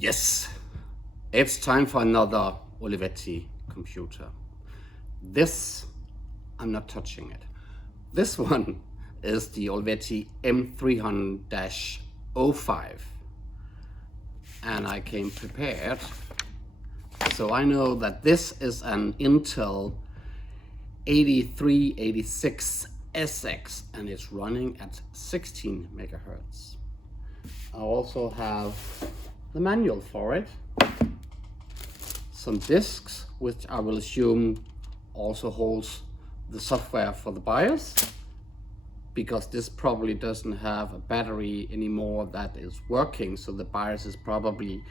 Yes, it's time for another Olivetti computer. This, I'm not touching it. This one is the Olivetti M300-05. And I came prepared. So I know that this is an Intel 8386SX and it's running at 16 megahertz. I also have the manual for it, some discs, which I will assume also holds the software for the BIOS, because this probably doesn't have a battery anymore that is working, so the BIOS is probably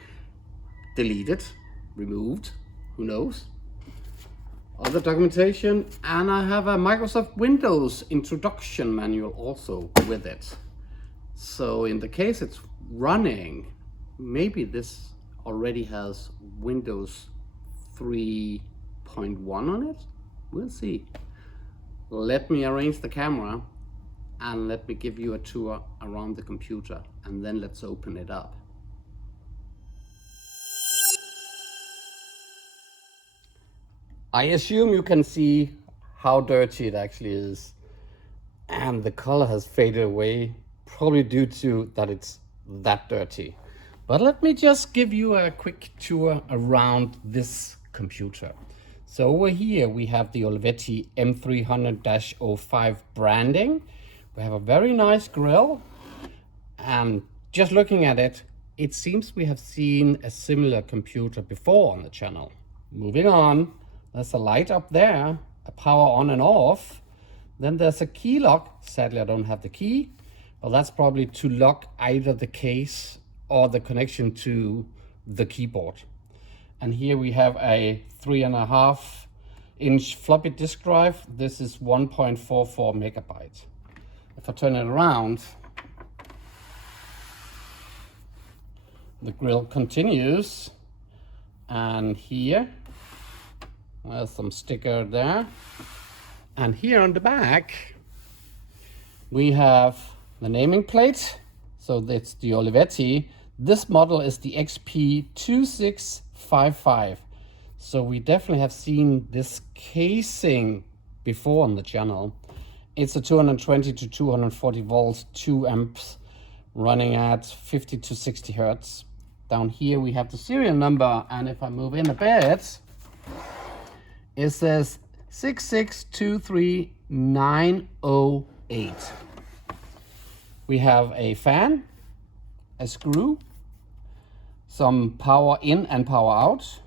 deleted, removed, who knows. Other documentation, and I have a Microsoft Windows introduction manual also with it. So in the case it's running, maybe this already has Windows 3.1 on it. We'll see. Let me arrange the camera and let me give you a tour around the computer, and then let's open it up. I assume you can see how dirty it actually is, and the color has faded away, probably due to that it's that dirty. But let me just give you a quick tour around this computer. So over here we have the Olivetti M300-05 branding. We have a very nice grill, and just looking at it, it seems we have seen a similar computer before on the channel. Moving on, there's a light up there, a power on and off. Then there's a key lock. Sadly, I don't have the key, but that's probably to lock either the case or the connection to the keyboard. And here we have a 3.5-inch floppy disk drive. This is 1.44 megabytes. If I turn it around, the grill continues, and here there's some sticker there. And here on the back, we have the naming plate. So that's the Olivetti. This model is the XP2655. So we definitely have seen this casing before on the channel. It's a 220 to 240 volts, 2 amps, running at 50 to 60 hertz. Down here we have the serial number, and if I move in a bit, it says 6623908. We have a fan, a screw, some power in and power out.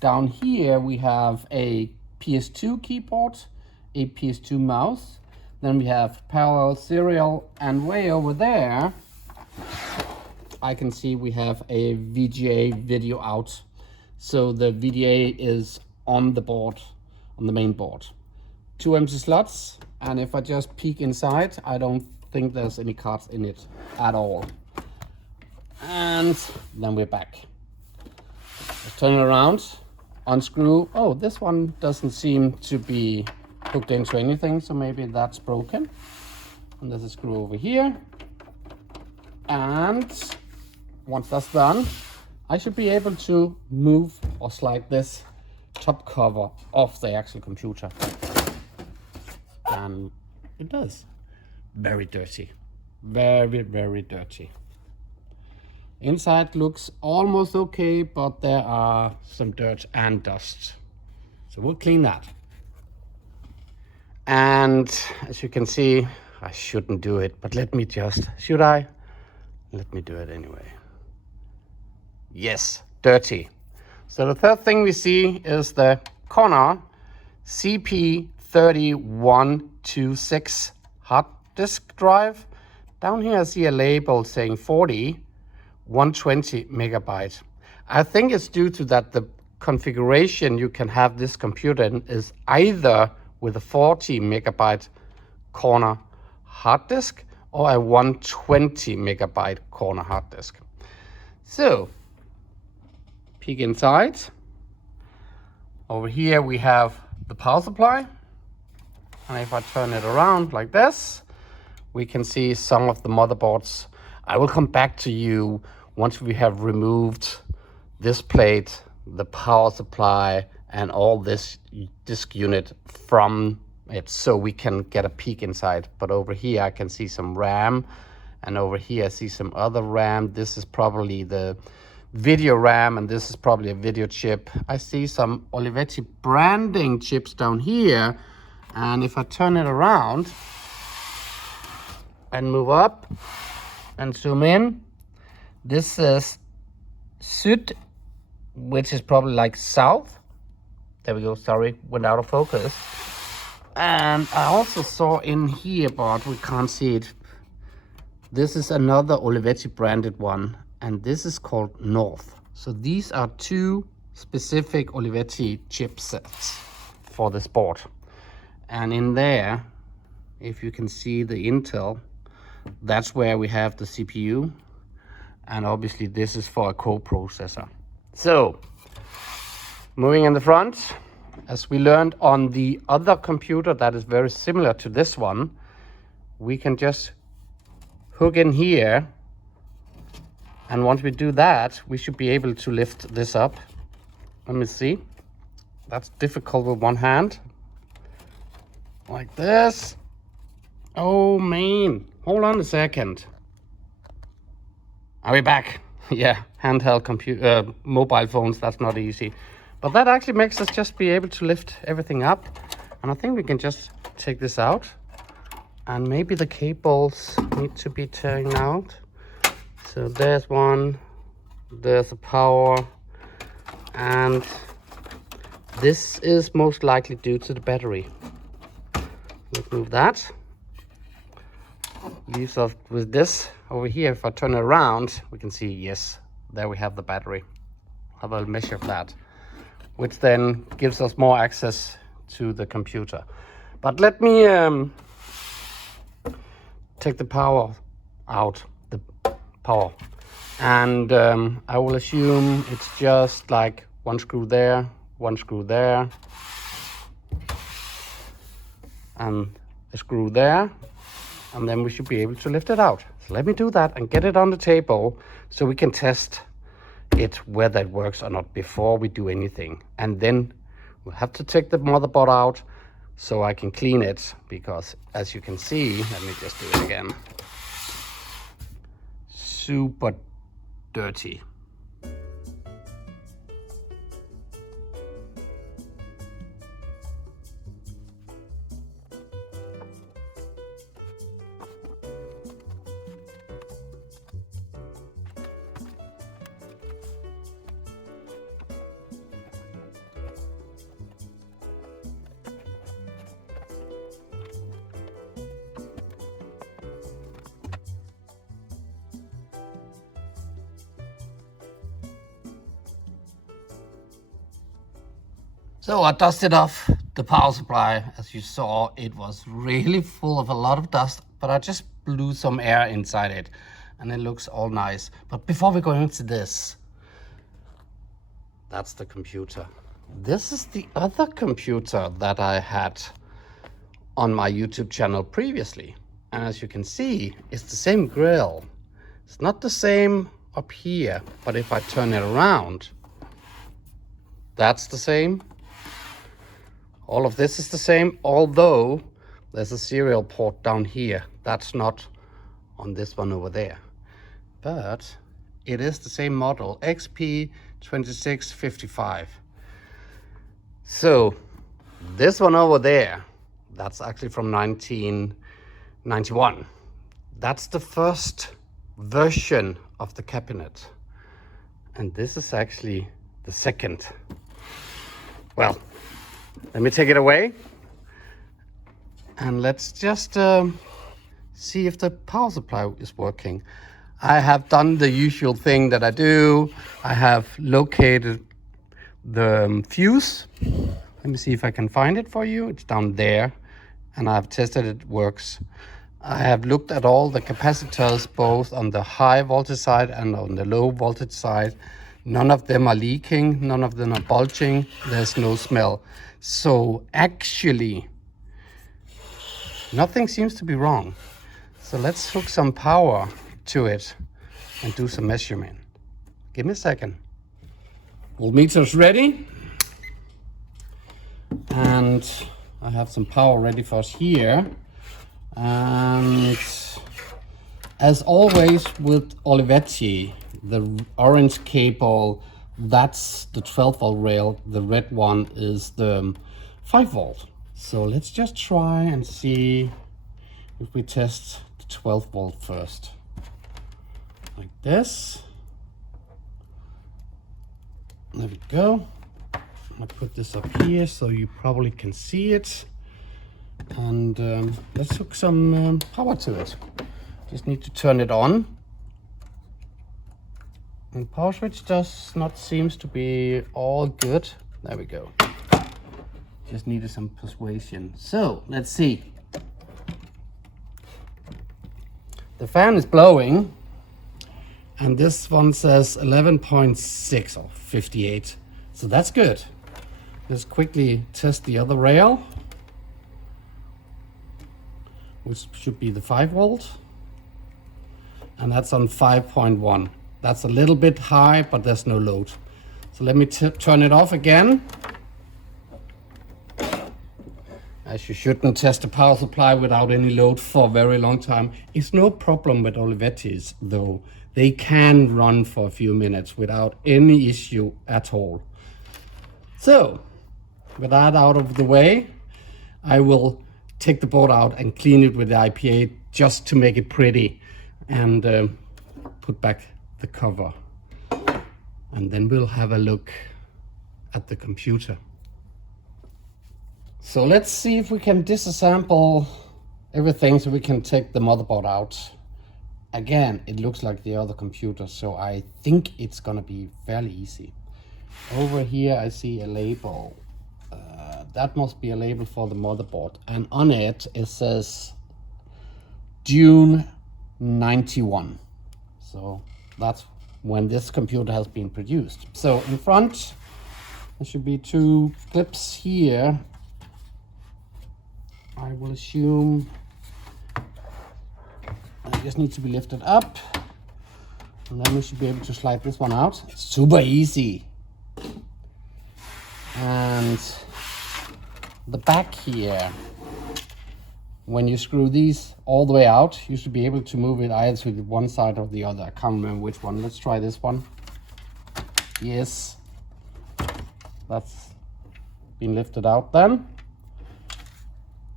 Down here we have a PS2 keyboard, a PS2 mouse. Then we have parallel serial, and way over there I can see we have a VGA video out. So the VGA is on the board, on the main board. 2 empty slots, and if I just peek inside, I don't think there's any cards in it at all. And then we're back. Let's turn it around, unscrew. Oh, this one doesn't seem to be hooked into anything, so maybe that's broken. And there's a screw over here. And once that's done, I should be able to move or slide this top cover off the actual computer. And it does. Very dirty. Very, very dirty. Inside looks almost okay, but there are some dirt and dust. So we'll clean that. And as you can see, I shouldn't do it, but let me just, should I? Let me do it anyway. Yes, dirty. So the third thing we see is the corner CP3126 hard disk drive. Down here I see a label saying 120 megabyte. I think it's due to that the configuration you can have this computer in is either with a 40 megabyte corner hard disk or a 120 megabyte corner hard disk. So, peek inside. Over here we have the power supply. And if I turn it around like this, we can see some of the motherboards. I will come back to you once we have removed this plate, the power supply, and all this disk unit from it, so we can get a peek inside. But over here I can see some RAM, and over here I see some other RAM. This is probably the video RAM, and this is probably a video chip. I see some Olivetti branding chips down here, and if I turn it around and move up and zoom in, this is Sud, which is probably like south. There we go, sorry, went out of focus. And I also saw in here, but we can't see it, this is another Olivetti branded one, and this is called North. So these are two specific Olivetti chipsets for this board. And in there, if you can see the Intel, that's where we have the CPU. And obviously this is for a co-processor. So, moving in the front, as we learned on the other computer that is very similar to this one, we can just hook in here. And once we do that, we should be able to lift this up. Let me see. That's difficult with one hand. Like this. Oh man, hold on a second. Are we back? Yeah, handheld computer, mobile phones, that's not easy. But that actually makes us just be able to lift everything up. And I think we can just take this out. And maybe the cables need to be taken out. So there's one, there's a power, and this is most likely due to the battery. Let's move that. Leaves us with this over here. If I turn it around, we can see, yes, there we have the battery. Have a measure of that, which then gives us more access to the computer. But let me take the power out, the power, and I will assume it's just like one screw there, one screw there, and a screw there, and then we should be able to lift it out. So let me do that and get it on the table so we can test it whether it works or not before we do anything. And then we'll have to take the motherboard out so I can clean it, because as you can see, let me just do it again, super dirty. So I dusted off the power supply. As you saw, it was really full of a lot of dust, but I just blew some air inside it and it looks all nice. But before we go into this, that's the computer. This is the other computer that I had on my YouTube channel previously. And as you can see, it's the same grill. It's not the same up here, but if I turn it around, that's the same. All of this is the same, although there's a serial port down here. That's not on this one over there. But it is the same model, XP2655. So this one over there, that's actually from 1991. That's the first version of the cabinet. And this is actually the second. Well, let me take it away and let's just see if the power supply is working. I have done the usual thing that I do. I have located the fuse. Let me see if I can find it for you. It's down there, and I've tested it works. I have looked at all the capacitors, both on the high voltage side and on the low voltage side. None of them are leaking, none of them are bulging, there's no smell. So actually, nothing seems to be wrong. So let's hook some power to it and do some measurement. Give me a second. Voltmeter's ready. And I have some power ready for us here. And as always with Olivetti, the orange cable, that's the 12 volt rail. The red one is the 5 volt. So let's just try and see if we test the 12 volt first. Like this. There we go. I put this up here so you probably can see it. And let's hook some power to it. Just need to turn it on. And power switch does not seems to be all good. There we go. Just needed some persuasion. So let's see. The fan is blowing, and this one says 11.6 or 58. So that's good. Let's quickly test the other rail, which should be the 5 volt. And that's on 5.1. That's a little bit high, but there's no load. So let me turn it off again. As you shouldn't test a power supply without any load for a very long time. It's no problem with Olivetti's though. They can run for a few minutes without any issue at all. So, with that out of the way, I will take the board out and clean it with the IPA just to make it pretty, and put back the cover. And then we'll have a look at the computer. So let's see if we can disassemble everything so we can take the motherboard out. Again, it looks like the other computer, so I think it's gonna be fairly easy. Over here I see a label. That must be a label for the motherboard, and on it it says June 91. So that's when this computer has been produced. So in front there should be 2 clips here. I will assume it just needs to be lifted up, and then we should be able to slide this one out. It's super easy. And the back here, when you screw these all the way out, you should be able to move it either to one side or the other. I can't remember which one. Let's try this one. Yes, that's been lifted out then.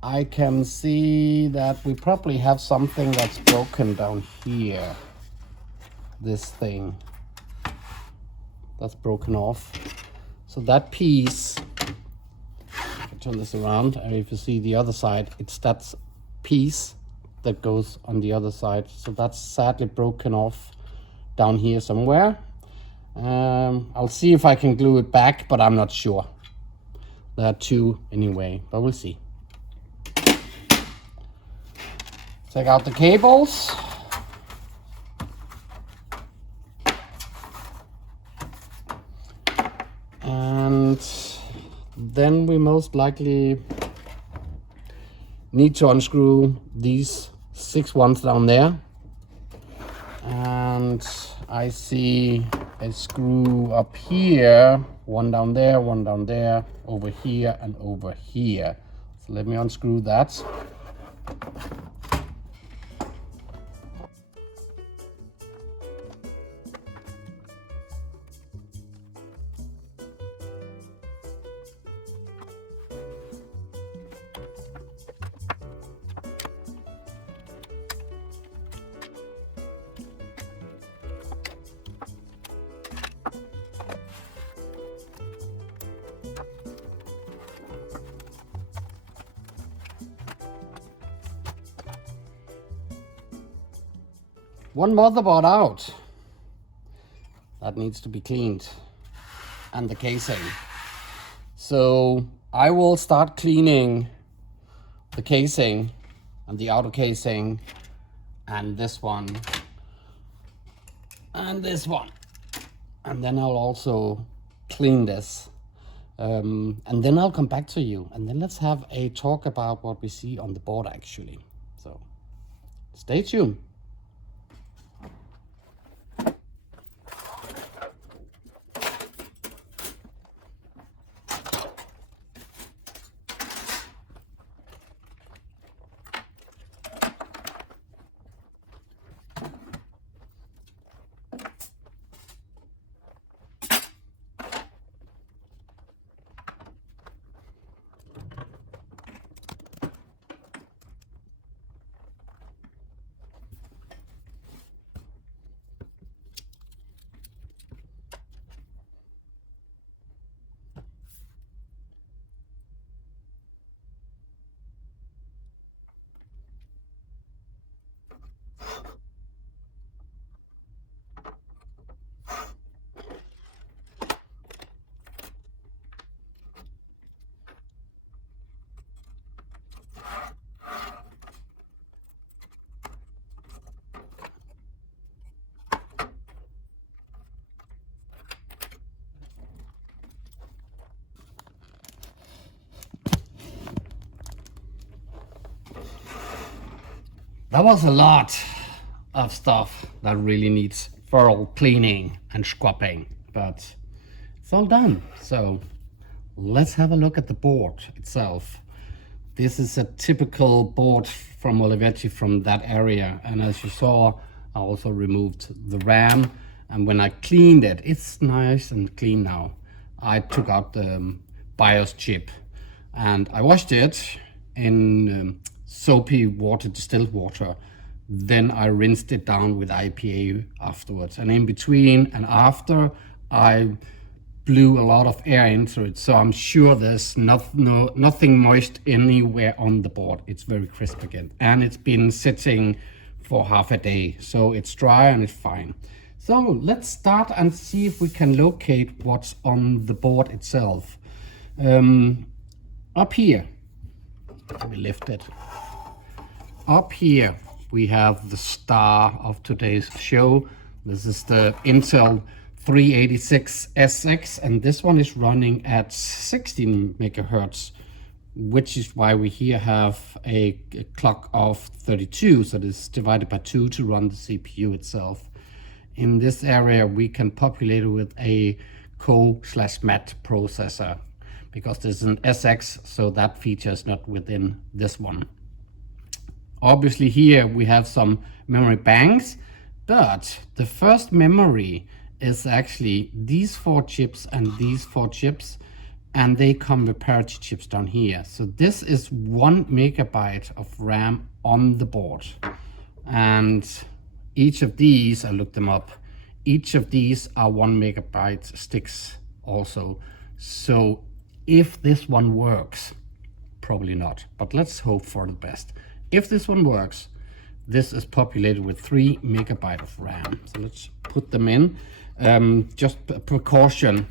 I can see that we probably have something that's broken down here. This thing that's broken off. So that piece, if I turn this around, and if you see the other side, it's that piece that goes on the other side. So that's sadly broken off down here somewhere. I'll see if I can glue it back, but I'm not sure. There are 2 anyway, but we'll see. Take out the cables. And then we most likely need to unscrew these 6 ones down there. And I see a screw up here, one down there, over here and over here. So let me unscrew that. One motherboard out. That needs to be cleaned. And the casing. So I will start cleaning the casing and the outer casing and this one and this one. And then I'll also clean this. And then I'll come back to you. And then let's have a talk about what we see on the board actually. So stay tuned. That was a lot of stuff that really needs thorough cleaning and scrubbing, but it's all done. So let's have a look at the board itself. This is a typical board from Olivetti from that area, and as you saw, I also removed the RAM, and when I cleaned it, it's nice and clean now. I took out the BIOS chip and I washed it in soapy water, distilled water. Then I rinsed it down with IPA afterwards, and in between and after I blew a lot of air into it, so I'm sure there's nothing moist anywhere on the board. It's very crisp again, and it's been sitting for half a day, so it's dry and it's fine. So let's start and see if we can locate what's on the board itself. Up here, let me lift it. Up here we have the star of today's show. This is the Intel 386SX, and this one is running at 16 megahertz, which is why we here have a clock of 32, so this is divided by 2 to run the CPU itself. In this area we can populate it with a co/mat processor, because this is an SX, so that feature is not within this one. Obviously here we have some memory banks, but the first memory is actually these 4 chips and these 4 chips, and they come with parity chips down here. So this is 1 megabyte of RAM on the board, and each of these, I looked them up, each of these are 1 megabyte sticks also. So if this one works, probably not, but let's hope for the best. If this one works, this is populated with 3 megabyte of RAM. So let's put them in. Just a precaution,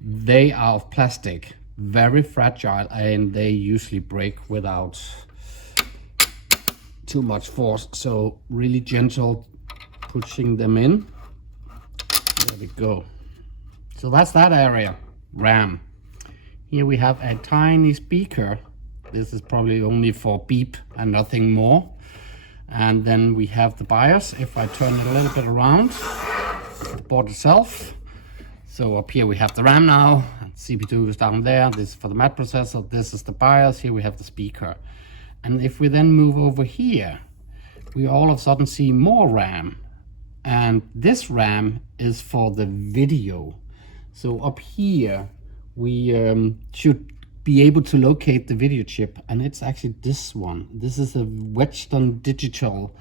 they are of plastic, very fragile, and they usually break without too much force. So really gentle pushing them in. There we go. So that's that area, RAM. Here we have a tiny speaker. This is probably only for beep and nothing more. And then we have the BIOS. If I turn it a little bit around, the board itself. So up here we have the RAM now, CPU is down there. This is for the mat processor. This is the BIOS. Here we have the speaker. And if we then move over here, we all of a sudden see more RAM. And this RAM is for the video. So up here, we should be able to locate the video chip, and it's actually this one. This is a Western Digital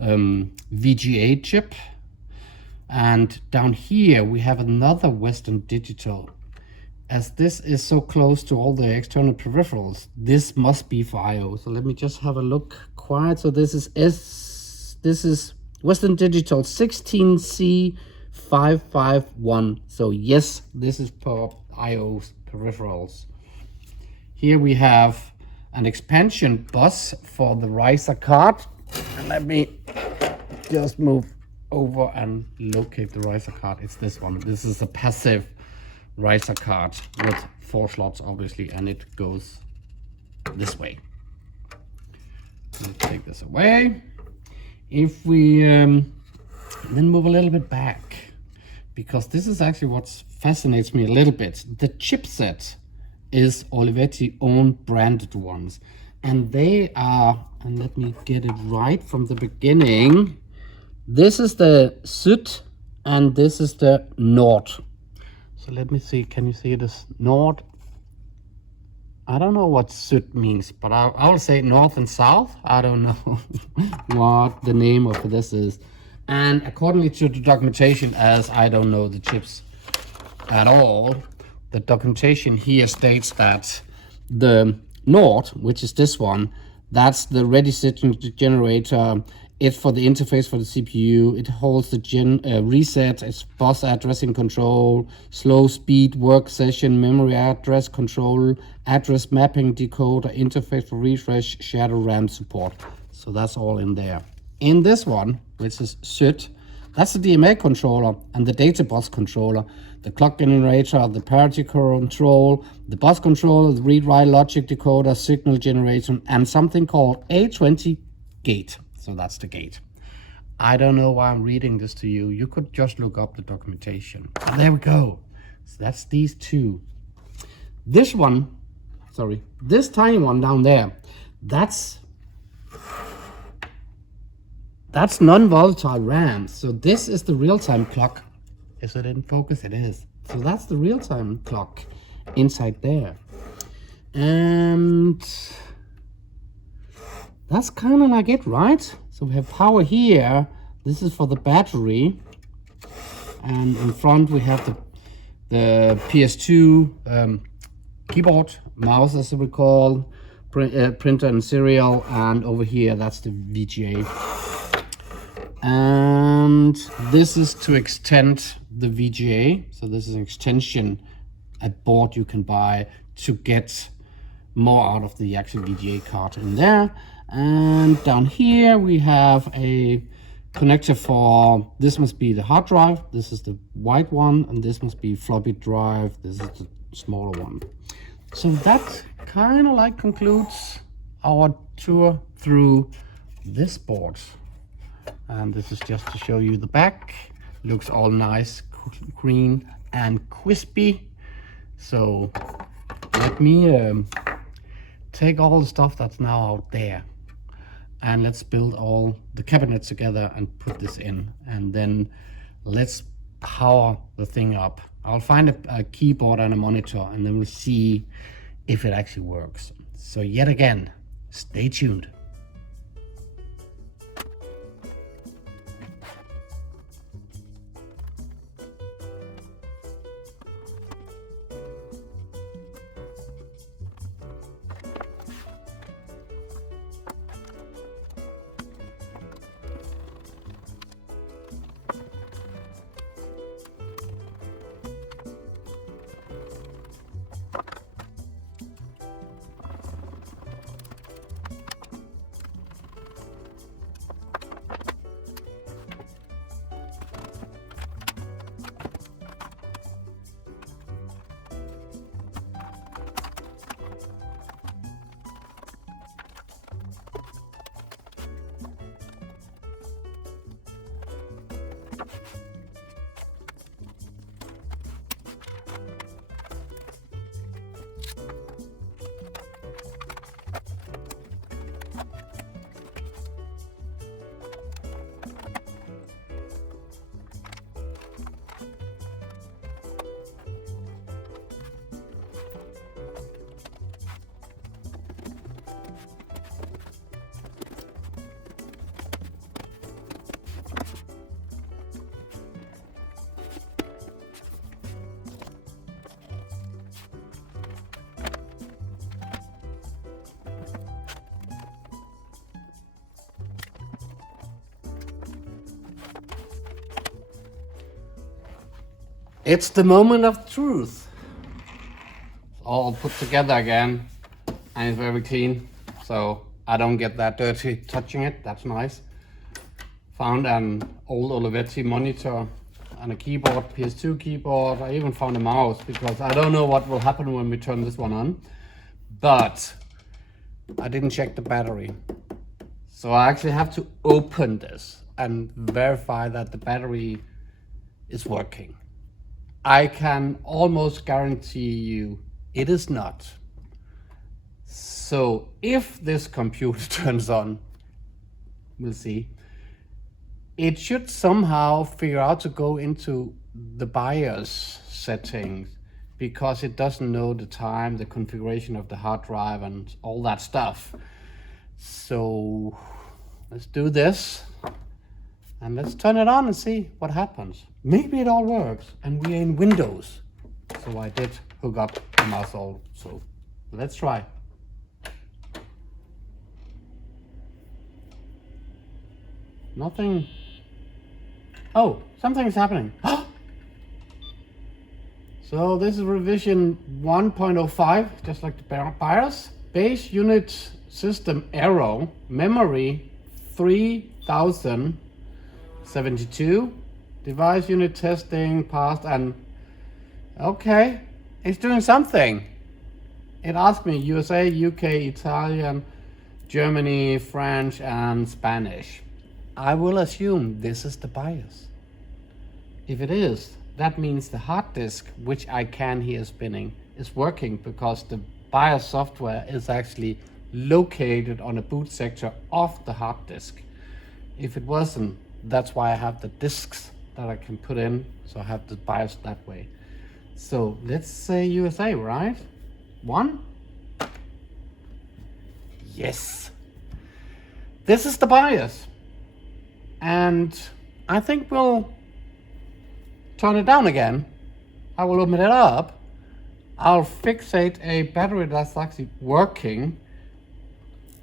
VGA chip, and down here we have another Western Digital. As this is so close to all the external peripherals, this must be for I/O. So let me just have a look quiet. So this is Western Digital 16C551. So yes, this is for I/O peripherals. Here we have an expansion bus for the riser card. And let me just move over and locate the riser card. It's this one. This is a passive riser card with 4 slots, obviously, and it goes this way. Let's take this away. If we then move a little bit back, because this is actually what fascinates me a little bit. The chipset is Olivetti own branded ones, and they are, and let me get it right from the beginning, this is the Süd and this is the Nord. So let me see, can you see this Nord? I don't know what Süd means, but I will say north and south. I don't know what the name of this is, and accordingly to the documentation, as I don't know the chips at all, the documentation here states that the Nord, which is this one, that's the ready signal generator. It's for the interface for the CPU. It holds the reset, it's bus addressing control, slow speed work session, memory address control, address mapping decoder, interface for refresh, shadow RAM support. So that's all in there. In this one, which is Süd, that's the DMA controller and the data bus controller, the clock generator, the parity control, the bus controller, the read-write logic decoder, signal generation, and something called A20 gate. So that's the gate. I don't know why I'm reading this to you. You could just look up the documentation. But there we go. So that's these two. This one, sorry, this tiny one down there, that's non-volatile RAM. So this is the real-time clock. Is it in focus? It is. So that's the real-time clock inside there. And that's kind of like it, right? So we have power here. This is for the battery. And in front we have the PS2 keyboard, mouse as we call, printer and serial, and over here that's the VGA. And this is to extend the VGA. So this is an extension, a board you can buy to get more out of the actual VGA card in there. And down here we have a connector for, this must be the hard drive, this is the white one, and this must be floppy drive, this is the smaller one. So that kind of like concludes our tour through this board. And this is just to show you the back. Looks all nice, green and crispy. So let me take all the stuff that's now out there, and let's build all the cabinets together and put this in, and then let's power the thing up. I'll find a keyboard and a monitor, and then we'll see if it actually works. So yet again, stay tuned. It's the moment of truth. It's all put together again, and it's very clean, so I don't get that dirty touching it. That's nice. Found an old Olivetti monitor and a keyboard, PS2 keyboard. I even found a mouse, because I don't know what will happen when we turn this one on. But I didn't check the battery. So I actually have to open this and verify that the battery is working. I can almost guarantee you it is not. So if this computer turns on, we'll see, it should somehow figure out to go into the BIOS settings, because it doesn't know the time, the configuration of the hard drive and all that stuff. So let's do this. And let's turn it on and see what happens. Maybe it all works and we're in Windows. So I did hook up the mouse also. Let's try. Nothing. Oh, something's happening. So this is revision 1.05, just like the BIOS. Base unit system error, memory 3072, device unit testing passed, and okay, it's doing something. It asked me USA, UK, Italian, Germany, French, and Spanish. I will assume this is the BIOS. If it is, that means the hard disk, which I can hear spinning, is working because the BIOS software is actually located on a boot sector of the hard disk. If it wasn't, that's why I have the disks that I can put in, so I have the BIOS that way. So let's say USA, right? 1. Yes. This is the BIOS. And I think we'll turn it down again. I will open it up. I'll fixate a battery that's actually working,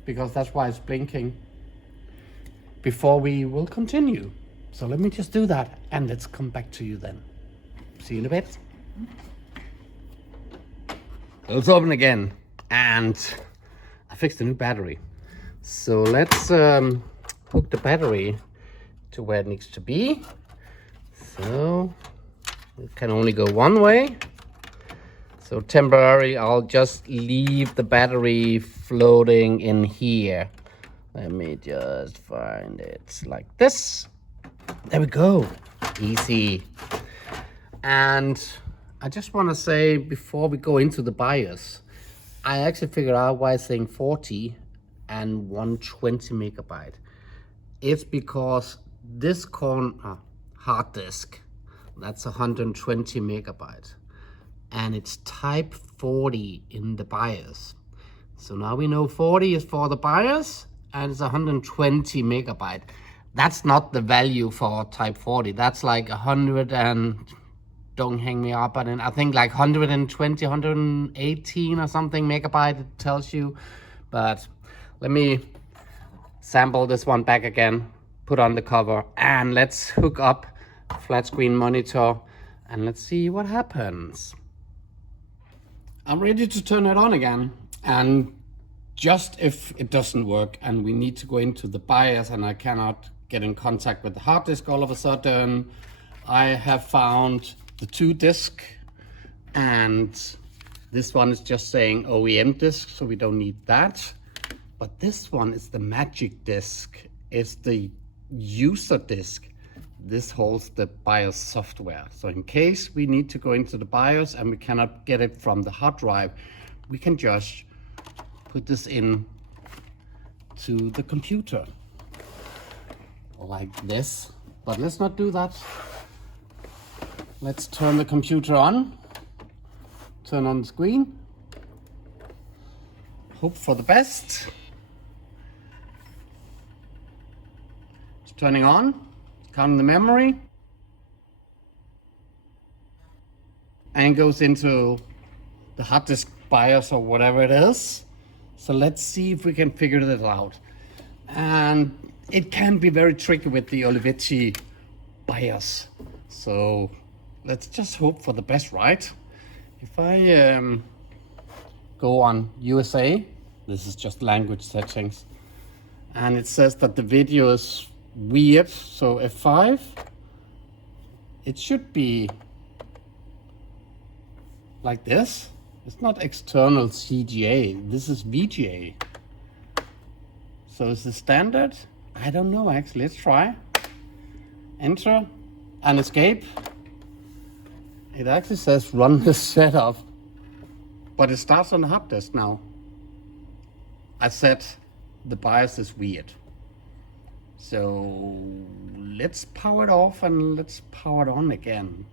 because that's why it's blinking, before we will continue. So let me just do that and let's come back to you then. See you in a bit. Let's open again, and I fixed a new battery. So let's hook the battery to where it needs to be. So it can only go one way. So temporarily, I'll just leave the battery floating in here. Let me just find it like this. There we go. Easy. And I just want to say, before we go into the BIOS, I actually figured out why it's saying 40 and 120 megabyte. It's because this hard disk, that's 120 megabyte. And it's type 40 in the BIOS. So now we know 40 is for the BIOS and it's 120 megabyte. That's not the value for type 40. That's like 100 and, don't hang me up, but I think like 120, 118 or something megabyte it tells you. But let me sample this one back again, put on the cover, and let's hook up a flat screen monitor and let's see what happens. I'm ready to turn it on again, and just if it doesn't work and we need to go into the BIOS and I cannot get in contact with the hard disk all of a sudden, I have found the 2 disc, and this one is just saying OEM disk, so we don't need that. But this one is the magic disk, it's the user disk. This holds the BIOS software. So in case we need to go into the BIOS and we cannot get it from the hard drive, we can just put this in to the computer like this. But let's not do that. Let's turn the computer on, turn on the screen, hope for the best. It's turning on. Counting the memory, and goes into the hard disk BIOS or whatever it is. So let's see if we can figure this out. And it can be very tricky with the Olivetti BIOS. So let's just hope for the best, right? If I go on USA, this is just language settings, and it says that the video is weird, so F5, it should be like this. It's not external CGA, this is VGA. So is the standard? I don't know actually, let's try. Enter and escape. It actually says run this setup, but it starts on the hard disk now. I said the BIOS is weird. So let's power it off and let's power it on again.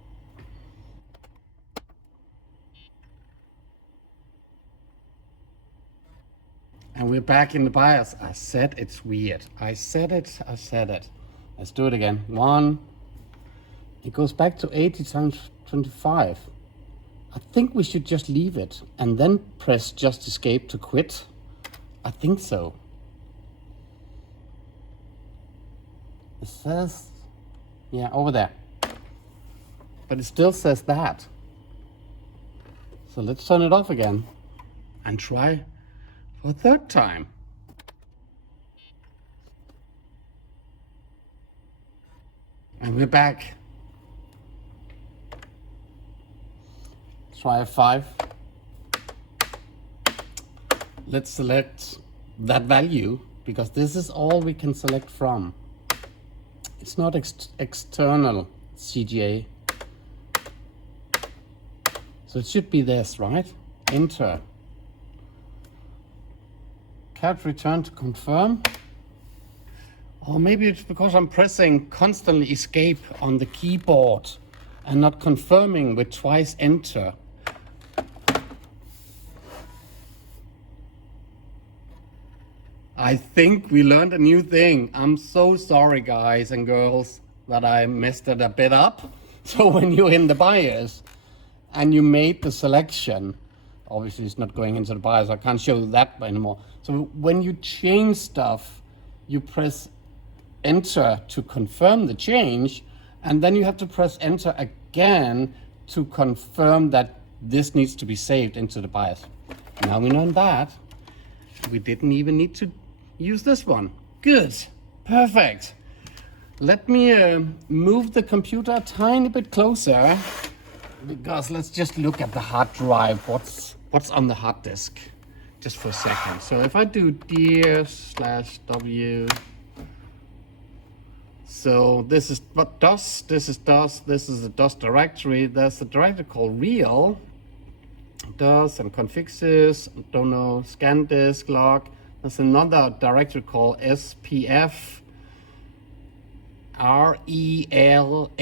And we're back in the BIOS. I said it's weird. I said it. Let's do it again. 1. It goes back to 80 times 25. I think we should just leave it and then press just escape to quit. I think so. It says, yeah, over there. But it still says that. So let's turn it off again and try for a 3rd time. And we're back. Try F5. Let's select that value, because this is all we can select from. It's not external CGA. So it should be this, right? Enter. Character return to confirm. Or maybe it's because I'm pressing constantly escape on the keyboard and not confirming with twice enter. I think we learned a new thing. I'm so sorry, guys and girls, that I messed it a bit up. So when you're in the BIOS and you made the selection, obviously it's not going into the BIOS, I can't show that anymore. So when you change stuff, you press enter to confirm the change, and then you have to press enter again to confirm that this needs to be saved into the BIOS. Now we know that. We didn't even need to use this one. Good, perfect. Let me move the computer a tiny bit closer, because let's just look at the hard drive, what's on the hard disk, just for a second. So if I do dir/w, so this is what DOS, this is DOS, this is the DOS directory. There's a directory called real, DOS and configsys, don't know, scan disk log. There's another directory called SPF RELALIA.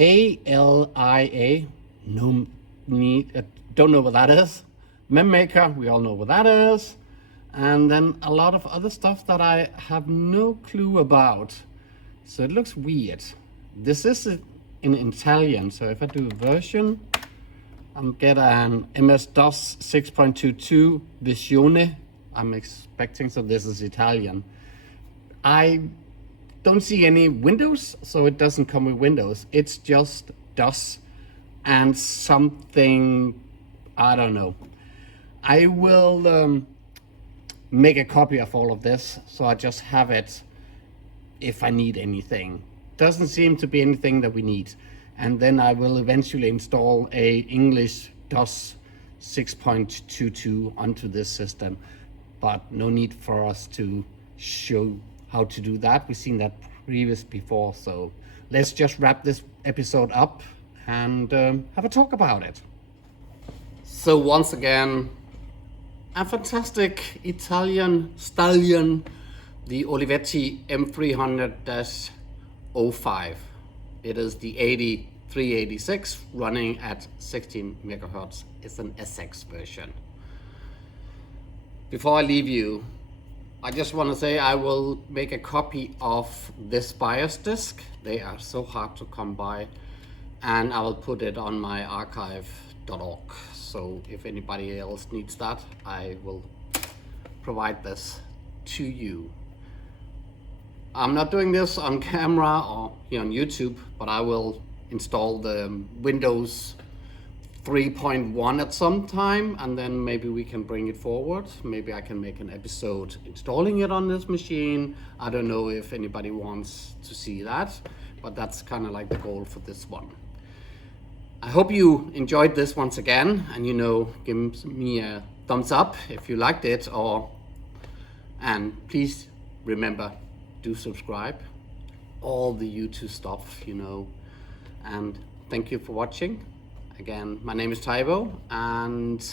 No need, don't know what that is. MemMaker, we all know what that is. And then a lot of other stuff that I have no clue about. So it looks weird. This is in Italian. So if I do version, I'm get an MS-DOS 6.22 Visione. I'm expecting, so this is Italian. I don't see any Windows, so it doesn't come with Windows. It's just DOS and something, I don't know. I will make a copy of all of this, so I just have it if I need anything. Doesn't seem to be anything that we need. And then I will eventually install a English DOS 6.22 onto this system, but no need for us to show how to do that. We've seen that before, so let's just wrap this episode up and have a talk about it. So once again, a fantastic Italian stallion, the Olivetti M300-05. It is the 8386 running at 16 megahertz. It's an SX version. Before I leave you, I just want to say I will make a copy of this BIOS disk. They are so hard to come by, and I will put it on my archive.org. So if anybody else needs that, I will provide this to you. I'm not doing this on camera or here on YouTube, but I will install the Windows 3.1 at some time, and then maybe we can bring it forward. Maybe I can make an episode installing it on this machine. I don't know if anybody wants to see that, but that's kind of like the goal for this one. I hope you enjoyed this once again, and give me a thumbs up if you liked it, and please remember, do subscribe, all the YouTube stuff, and thank you for watching. Again, my name is Taibo, and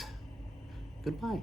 goodbye.